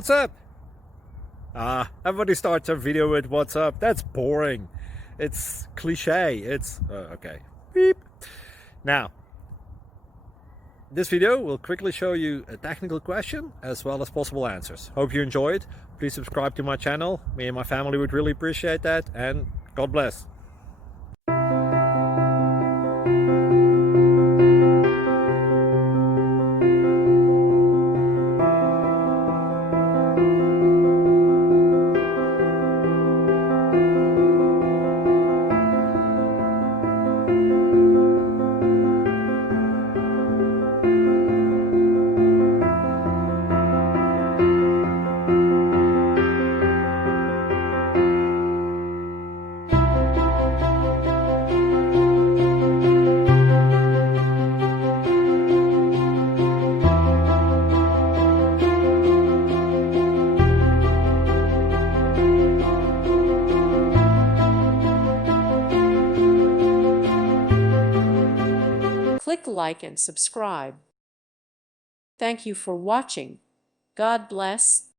What's up? Everybody starts a video with what's up. That's boring. It's cliche. It's okay. Beep. Now, this video will quickly show you a technical question as well as possible answers. Hope you enjoyed. Please subscribe to my channel. Me and my family would really appreciate that, and God bless. Click like and subscribe. Thank you for watching. God bless.